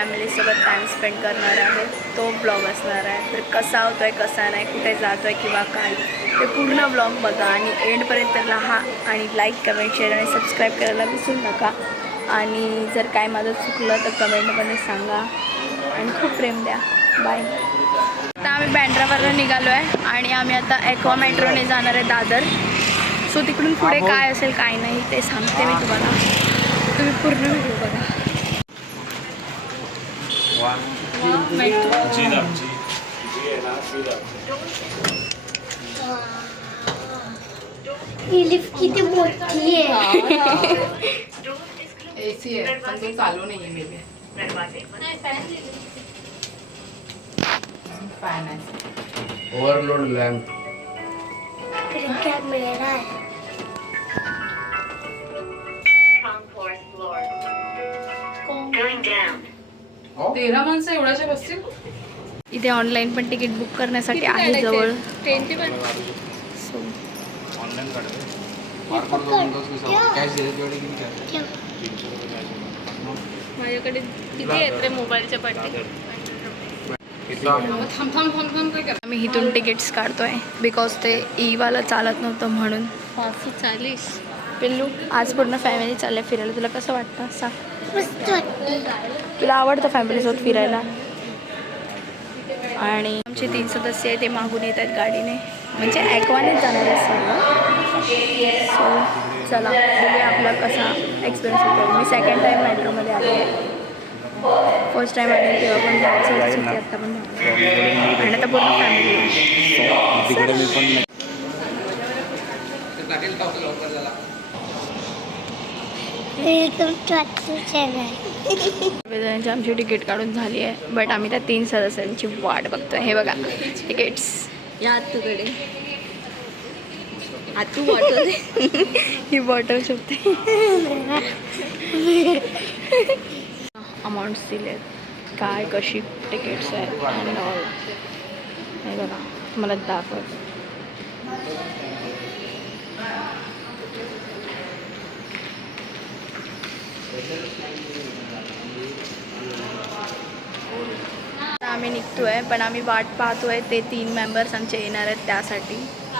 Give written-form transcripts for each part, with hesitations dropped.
फॅमिलीसोबत time spend करणार आहे, तो ब्लॉग असणार आहे. तर कसा होतो आहे, कसा नाही, कुठे जातो आहे किंवा काय, ते पूर्ण ब्लॉग बघा आणि एंडपर्यंत राहा. आणि लाईक, कमेंट, शेअर आणि सबस्क्राईब करायला विसरू नका. आणि जर काय माझं चुकलं तर कमेंटमध्ये सांगा आणि खूप प्रेम द्या. बाय. आता आम्ही बँड्रावरनं निघालो आहे आणि आम्ही आता ॲक्वा मेट्रोने जाणार आहे दादर. सो तिकडून पुढे काय असेल काय नाही ते सांगते मी तुम्हाला. तुम्ही पूर्ण व्हिडिओ बघा. ही लिफ्ट किती मोठी आहे. एसी आहे पण ते चालू नाहीये मे बी. फॅन आहे. Overload lamp. कॅमेरा आहे. Oh. 13 माणसं एवढ्याच्या बसतील. इथे ऑनलाईन पण तिकीट बुक करण्यासाठी आहे जवळ. ट्रेनची पण सो ऑनलाइन कॅश दिले तेवढे किती कॅश? माझ्याकडे किती आहेत रे मोबाईलच्या पट्टी. थांब थांब थांब थांब काय कर. आम्ही इथून तिकीट्स काढतोय बिकॉज ते ईवाला चालत नव्हतं म्हणून. 540. पिल्लू आज पूर्ण फॅमिली चालल्या फिरायला. तुला कसं वाटतं सांग. मस्त वाटते. तुला आवडतं फॅमिलीसोबत फिरायला. आणि आमचे 3 सदस्य आहे ते मागून येत आहेत गाडीने, म्हणजे ॲक्वानेच जाणार आहे सर्व. सो चला बघूया आपला कसा एक्सपिरियन्स होतो. मी सेकंड टाईम मेट्रोमध्ये आले आहे. फर्स्ट टाईम आले तेव्हा पण जायचं होती, आत्ता पण जायचं. आणि आता पूर्ण फॅमिली. सगळ्यांची आमची तिकीट काढून झाली आहे, बट आम्ही त्या 3 सदस्यांची वाट बघतोय. हे बघा तिकीट्स या तुकडे. आतू बॉटल ही बॉटल शोधते. अमाऊंट्स दिले काय कशी तिकीट्स आहेत अँड ऑल. हे बघा मला दाखवत. आम्ही निघतोय पण आम्ही वाट पाहतोय ते 3 मेंबर्स आमचे येणार आहेत, त्यासाठी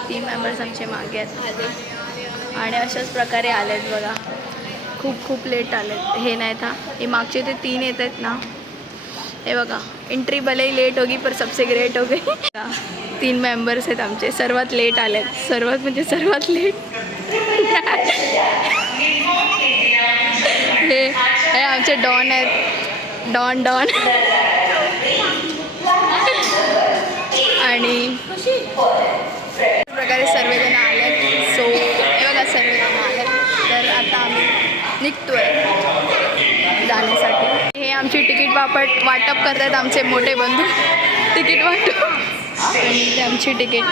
3 मेंबर्स आमचे मागे आहेत आणि अशाच प्रकारे आलेत बघा. खूप खूप लेट आलेत. हे नाही था हे मागचे ते 3 येत आहेत ना, हे बघा. एंट्री भले ही लेट होगी पर सबसे ग्रेट हो गई. 3 मेंबर्स आहेत आमचे, सर्वात लेट आलेत. सर्वात म्हणजे सर्वात लेट. हे आमचे डॉन आहेत. डॉन आणि प्रकारे सर्वजण आलेत. सो हे बघा सर्वजण आलेत. तर आता आम्ही निघतोय जाण्यासाठी. हे आमची तिकीट वाटप करतात आमचे मोठे बंधू. तिकीट वाटप आणि ते आमची तिकीट.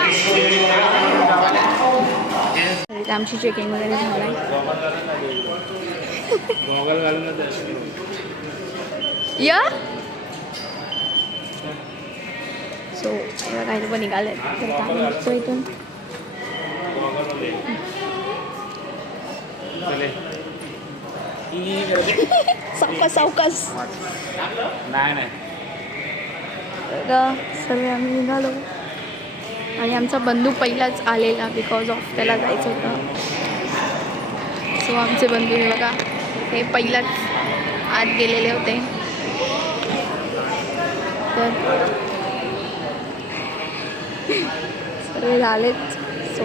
आमची चेकिंग वगैरे झालं आहे. या सो काही पण निघाले तर आम्ही निघतो इथून. सावकाश नाही तर सर्व आम्ही निघालो आणि आमचा बंधू पहिलाच आलेला बिकॉज ऑफ त्याला जायचं होतं. सो आमचे बंधू हे बघा हे पहिलाच आत गेलेले होते. तर सर्व झालेच. सो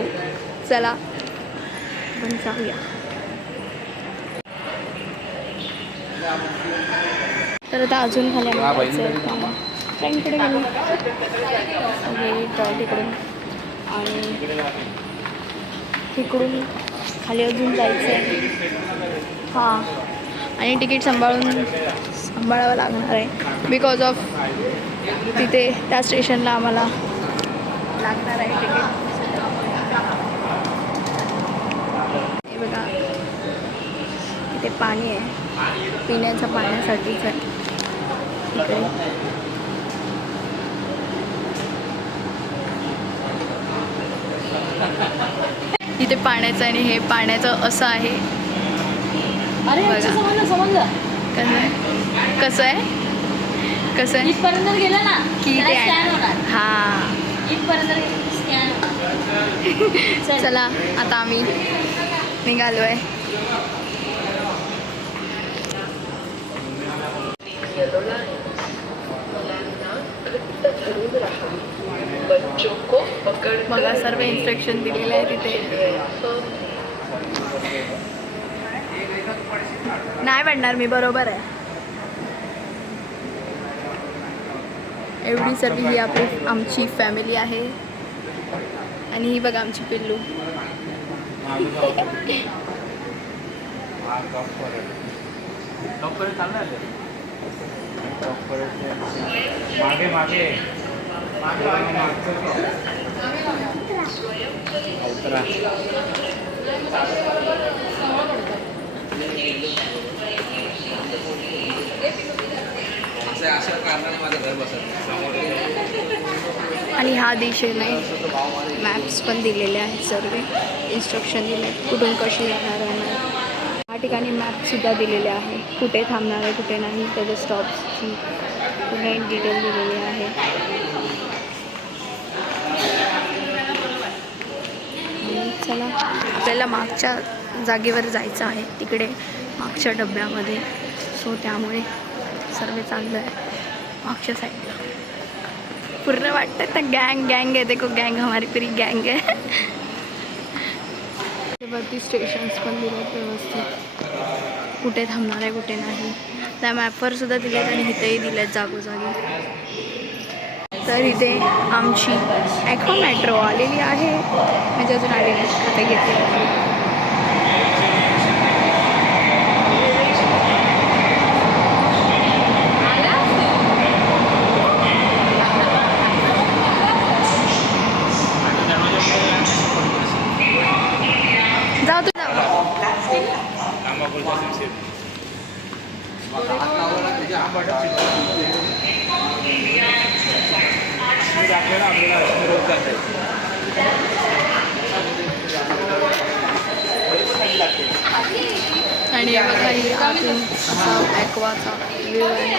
चला आपण जाऊया. तर आता अजून खाली ट्रेनकडे गेलो तिकडून आणि तिकडून खाली अजून जायचं आहे. हां आणि तिकीट सांभाळावं लागणार आहे बिकॉज ऑफ तिथे त्या स्टेशनला आम्हाला लागणार आहे तिकीट. हे बघा इथे पाणी आहे, पिण्याच्या पाण्यासाठीच आहे इकडे. इथे पाण्याचं आणि हे पाण्याचं असं आहे. बघा कसं आहे कसं आहे? इथपर्यंत गेलं ना की त्याला ते स्कॅन होणार. हां इथपर्यंत स्कॅन होणार. चला आता आम्ही निघालो आहे. बघा सर्व इन्स्ट्रक्शन दिलेले आहे तिथे. नाही पडणार मी, बरोबर आहे. एवढी सर्व ही आपली आमची फॅमिली आहे आणि ही बघा आमची पिल्लू. मागे मागे आणि ह्या दिशेने मॅप्स पण दिलेले आहेत, सर्व इन्स्ट्रक्शन दिले कुठून कशी जाणार आहे. या ठिकाणी मॅपसुद्धा दिलेले आहे, कुठे थांबणार आहे कुठे नाही, त्याच्या स्टॉप्सची पूर्ण डिटेल दिलेली आहे. आणि चला आपल्याला मागच्या जागेवर जायचं आहे, तिकडे मागच्या डब्यामध्ये. सो त्यामुळे सर्व चाललं आहे मागच्या साईडला. पूर्ण वाटतं तर गँग गँग आहे, देखो गँग हमारी पूरी गँग आहे. वरती स्टेशन्स पण दिलेत व्यवस्थित, कुठे थांबणार आहे कुठे नाही त्या मॅपवर सुद्धा दिलेत आणि इथेही दिलेत जागोजागी. तर इथे आमची ॲक्वा मेट्रो आलेली आहे, म्हणजे अजून आलेली नाही, आता घेतली. जाऊ तू आणि बघा ही आतून असा ॲक्वाचा व्ह्यू आहे.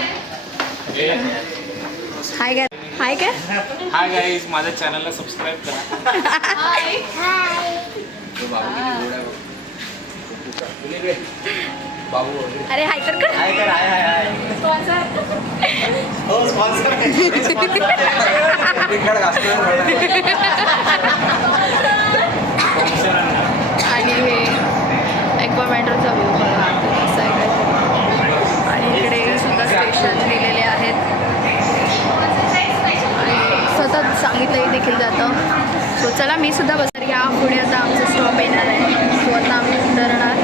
हाय काय हाय काय हाय गाईज, माझ्या चॅनलला सबस्क्राईब करा. अरे हाय तर कर. आणि हे ॲक्वा मेट्रोचा व्ह्यू बघा असं आहे काहीतरी. आणि इकडे सुद्धा स्टेशन दिलेले आहेत आणि सतत सांगितलंही देखील जातं. सो चला मी सुद्धा बसणार. या पुढे आता आमचा स्टॉप येणार आहे. सो आता आम्ही उतरणार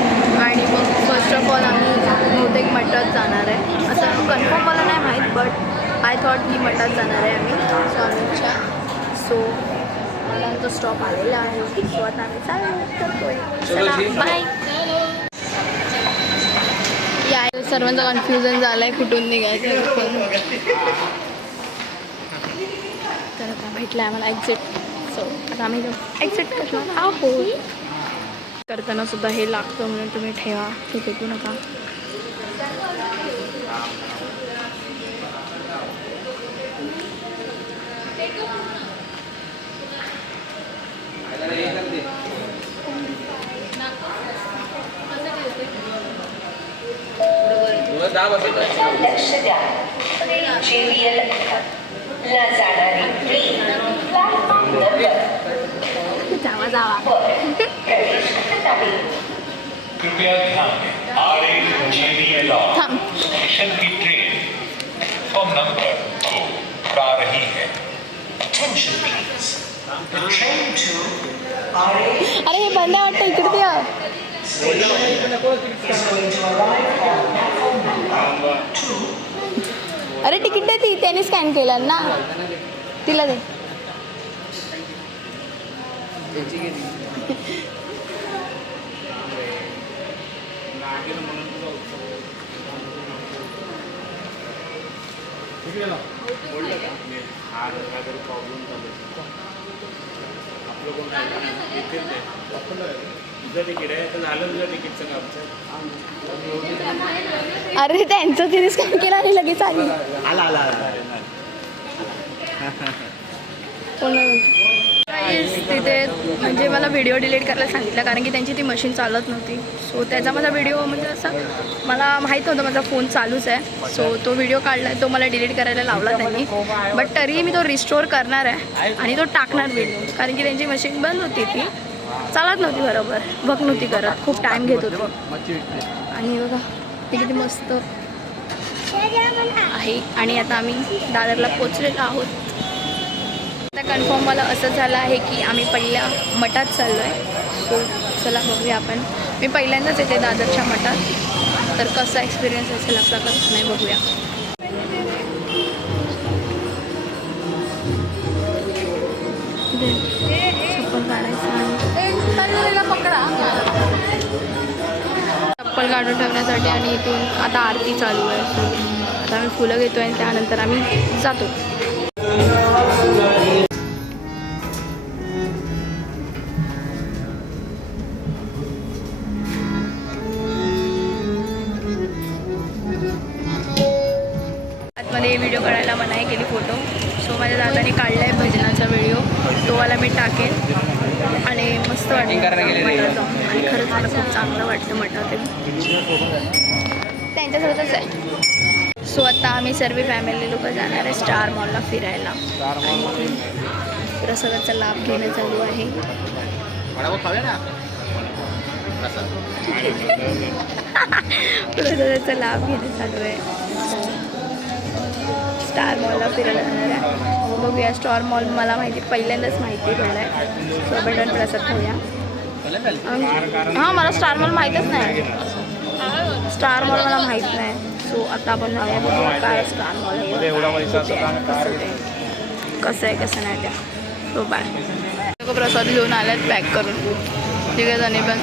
आणि मग फर्स्ट ऑफ ऑल आम्ही बहुतेक मठात जाणार आहे. असं कन्फर्म मला नाही माहीत, बट आय थॉट की मठात जाणार आहे आम्ही स्वामीच्या. सो मला तो स्टॉप आलेला आहे. सो आता आम्ही चालू करतोय. चला बाय. या सर्वांचं कन्फ्युजन झालं आहे कुठून निघायचं कुठून. तर आता भेटलं आहे आम्हाला एक्झिट. सो आता आम्ही एक्झिट करणार आहोत. करताना सुद्धा हे लागतं म्हणून तुम्ही ठेवा, ते फेकू नका. लक्ष द्या. JBL ला जाणारी ट्रेन प्लॅटफॉर्म नंबर जावा जावा. प्रवेश करत आहे. कृपया ध्यान दें, RAJBL थांब. स्टेशन की ट्रेन प्लेटफॉर्म नंबर 2 आ रही है. Attention please. The train to अरे हे बंद आहे वाटतं, इकडे द्या. is going to arrive on platform number 2. अरे तिकीट दे, ती त्याने स्कॅन केलं ना, तिला दे. प्रॉब्लेम चालू आपलं कोण तुझं तिकीट आहे तर झालं तुझं तिकीटचं कापचं. अरे त्यांचं तिने स्कॅन केला आणि लगेच आली. तिथे म्हणजे मला व्हिडिओ डिलीट करायला सांगितलं कारण की त्यांची ती मशीन चालत नव्हती. सो त्याचा माझा व्हिडिओ म्हणजे असं मला माहीत नव्हतं माझा फोन चालूच आहे. सो तो व्हिडिओ काढला तो मला डिलीट करायला लावला त्यांनी. बट तरीही मी तो रिस्टोअर करणार आहे आणि तो टाकणार व्हिडिओ कारण की त्यांची मशीन बंद होती, ती चालत नव्हती बरोबर, वर्क नव्हती करत, खूप टाईम घेत होती. आणि बघा ते किती मस्त आहे. आणि आता आम्ही दादरला पोचलेलो आहोत. आता कन्फर्म मला असं झालं आहे की आम्ही पहिल्या मठात चाललो आहे. सो चला बघूया आपण. मी पहिल्यांदाच येते दादरच्या मठात, तर कसा एक्सपिरियन्स असेल आपला कसं नाही बघूया. चप्पल काढायचं चप्पल काढून ठेवण्यासाठी आणि इथून आता आरती चालू आहे. सो आता आम्ही फुलं घेतो आणि त्यानंतर आम्ही जातो. आतमध्ये व्हिडिओ काढायला मनाई केली फोटो. सो माझ्या दादाने काढला आहे भजनाचा व्हिडिओ, तो वाला मी टाकेन. आणि मस्त वाटतं मठात जाऊन आणि खरंच मला खूप चांगलं वाटतं मठात. त्यांच्यासोबतच आहे. सो आता आम्ही सर्व फॅमिली लोक जाणार आहे स्टार मॉलला फिरायला आणि प्रसादाचा लाभ घेणं चालू आहे. प्रसादाचा लाभ घेणं चालू आहे. स्टार मॉलला फिरायला जाणार आहे. बघूया स्टार मॉल मला पहिल्यांदाच माहिती पडलं आहे. सो आपण प्रसाद खाऊया. हां मला स्टार मॉल माहीतच नाही. स्टार मॉल मला माहीत नाही. सो आता आपण जाऊया बघूया काय स्टार मॉल कसं आहे कसं नाही त्या. So bye. लोक प्रसाद घेऊन आल्यात पॅक करून. ठीक आहे जणी पण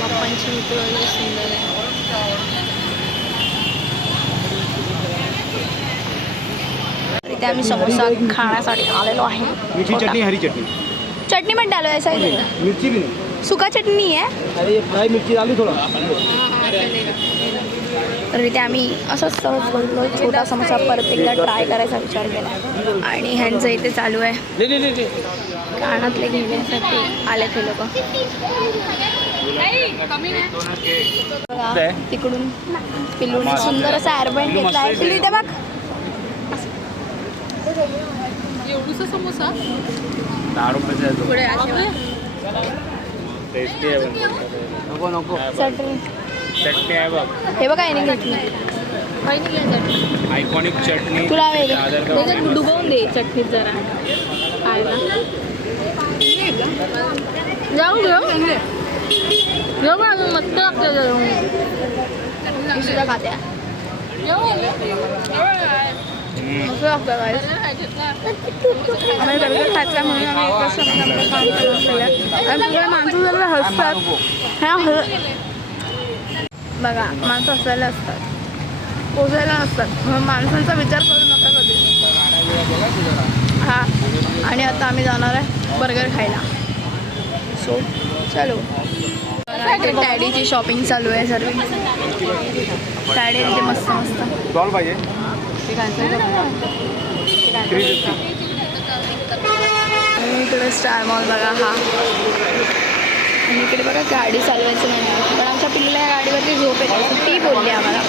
बाप्पांची मूर्ती वगैरे सुंदर आहे. इथे आम्ही समोसा खाण्यासाठी आलेलो आहे. मीठी चटनी हरी चटनी चटनी पण डालो ऐसा ही मिर्ची भी नहीं. सुका चटणी आहे. अरे फ्राई मिर्ची डाली थोड़ा. तर इथे आम्ही असंच सहज बोललो छोटा समोसा परत एकदा ट्राय करायचा विचार केला. आणि ह्यांचं इथे चालू आहे कानातले घेण्यासाठी आले ते लोक. तिकडून पिल्लूने सुंदर असा एअरबँड घेतला आहे. पिल्लू इथे बघ. एवढूसा समोसा 10 रुपयाचा आहे तो. पुढे आशीर्वाद. टेस्टी आहे पण. नको नको. चटणी चटणी आहे बघ. हे बघा याने घेतली. आयकॉनिक चटणी. तुला हवी आहे का? दादर का त्याच्यात डुबवून दे चटणीत जरा खायला. जाऊ घेऊ घेऊ का मस्त लागतं जाऊ. मी सुद्धा खाते. मस्त लागतं काय. आम्ही कधी खायचा म्हणून आम्ही कसं काम करून आणि सगळे माणसं जर हसतात. ह्या बघा माणसं हसायला असतात, पोचायला नसतात. म्हणून माणसांचा विचार करू नका कधी. हां आणि आता आम्ही जाणार आहे बर्गर खायला. सो चलो. टॅडीची शॉपिंग चालू आहे सर्व. टॅडी तिथे मस्त मस्त डॉल पाहिजे. इकडे स्टार मॉल बघा हा. आणि इकडे बघा गाडी चालवायचं नाही पण आमच्या पिल्लूला या गाडीवरती झोप येते. ती बोलली आम्हाला.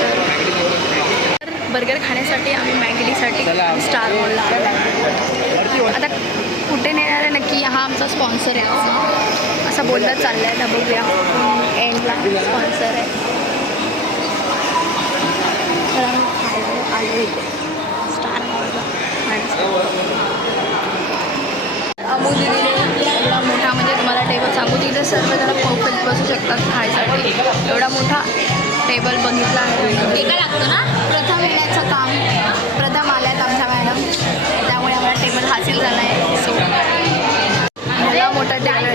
तर बर्गर खाण्यासाठी आम्ही मॅगडीसाठी स्टार मॉलला आलो. आता कुठे नेणार आहे नक्की हा आमचा स्पॉन्सर आहे असं बोलत चाललं आहे. आता बघूया एंडला स्पॉन्सर आहे. तर आम्ही खायला आलो इथे स्टार मॉलला. अमू दिदीने एवढा मोठा म्हणजे तुम्हाला टेबल सांगू तिथे सर्वजण परफेक्ट बसू शकतात खायसाठी. एवढा मोठा टेबल बघितला आहे. एका लागतो ना. प्रथम येण्याचं काम प्रथम आल्यात आमच्या मॅडम, त्यामुळे आम्हाला टेबल हासिल झाला आहे. सो एवढा मोठा टेबल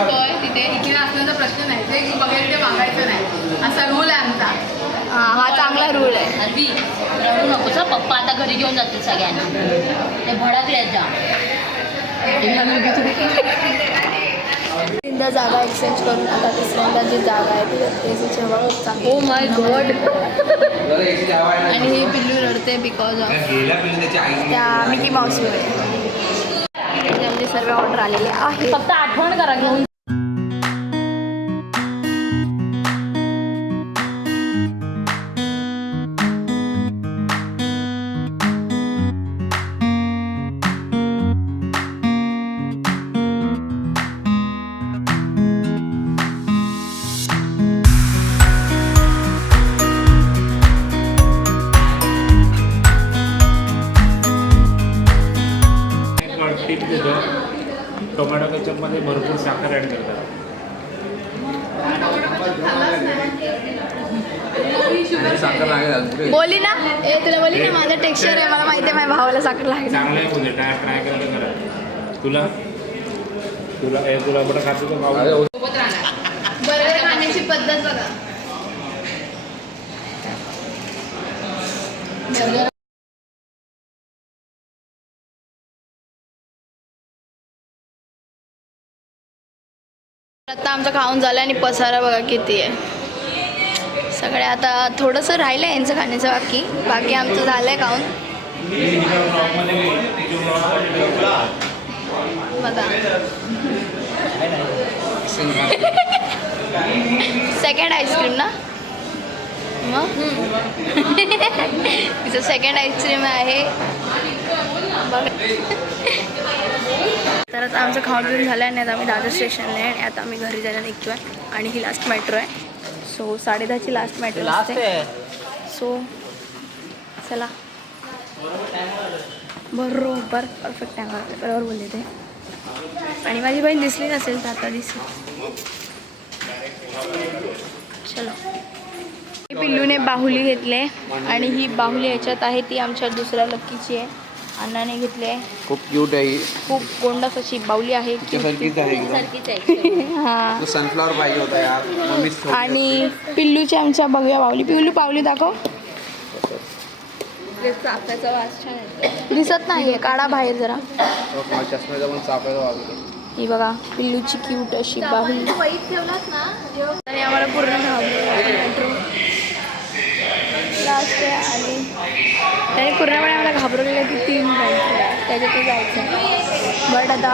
बघतोय तिथे इकडे असण्याचा प्रश्न नाही ते बघायला तिथे मागायचं नाही असा रूल आहे आमचा. हा चांगला रूल आहे. आधी रडू नकोस हं, पप्पा आता घरी घेऊन जातील सगळ्यांना. ते भडकले जा. तीनदा जागा एक्सचेंज करून आता तिसऱ्यांदा जी जागा आहे ती एसीची हवा खूप चांगली. Oh my God. आणि ही पिल्लू रडते बिकॉज ऑफ त्या मिकी माऊसमुळे. त्याच्यामध्ये सर्व ऑर्डर आलेले आहे. फक्त आठवण करा घेऊन. टीप देतो. टोमॅटो केचपमध्ये भरपूर साखर ॲड करतात. बोली ना तुला बोली ना माझं टेक्स्चर आहे मला माहिती आहे माझ्या भावाला साखर लागेल. चांगलं आहे म्हणजे ट्राय करायला करा. तुला बरं खातो तर भाऊ सोबत राहणार. बर्गर खाण्याची पद्धत बघा. आता आमचं खाऊन झालं आणि पसारा बघा किती आहे. सगळे आता थोडंसं राहिलं आहे यांचं खाण्याचं बाकी आमचं झालं आहे खाऊन बघा. सेकंड आईस्क्रीम ना मग तिचं सेकंड आईस्क्रीम आहे बघा. तर आता आमचं खाऊन पिऊन झालं आहे. आता आम्ही दादर स्टेशनला आहे आणि आता आम्ही घरी जायला निघतो आहे. आणि ही लास्ट मेट्रो आहे. सो 10:30ची लास्ट मेट्रो असते. सो चला बरोबर परफेक्ट टायमावर बरोबर बोलले ते. आणि माझी बहीण दिसली नसेल तर आता दिसली. चलो पिल्लूने बाहुली घेतले आणि ही बाहुली ह्याच्यात आहे ती आमच्या दुसऱ्या लक्कीची आहे. अण्णाने घेतली आहे. खूप क्यूट आहे. खूप गोंडास अशी बाहुली आहे. सारखीच आहे हां सनफ्लॉवर पाहिजे होता यार मम्मीच. आणि पिल्लूची आमच्या बघूया बाहुली. पिल्लू बाहुली दाखव. चाफ्याचा वास छान येतो. दिसत नाहीये काढा बाहेर जरा. चष्म्याचा पण चाफ्याचा वास येतो. ही बघा पिल्लूची क्यूट अशी बाहुली. आणि आम्हाला पूर्ण घाबरवलं लास्ट आहे. आणि त्याने पूर्णपणे आम्हाला घाबरवलेलं की 3 मेट्रो त्याच्यातून जायचं. बट आता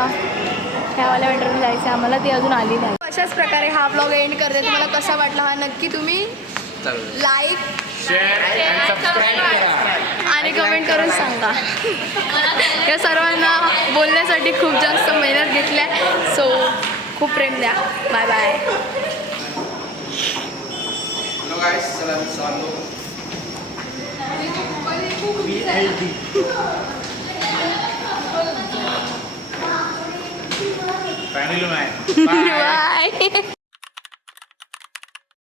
ह्यावाल्या मेट्रोने जायचं आम्हाला ती अजून आली नाही. अशाच प्रकारे हा ब्लॉग एंड करते. तुम्हाला कसा वाटला हा नक्की तुम्ही लाईक आणि कमेंट करून सांगा. या सर्वांना बोलण्यासाठी खूप जास्त मेहनत घेतल्या. सो खूप प्रेम द्या. Bye bye. हॅलो गाईस चला मी चाललो. फायनली नाही बाय.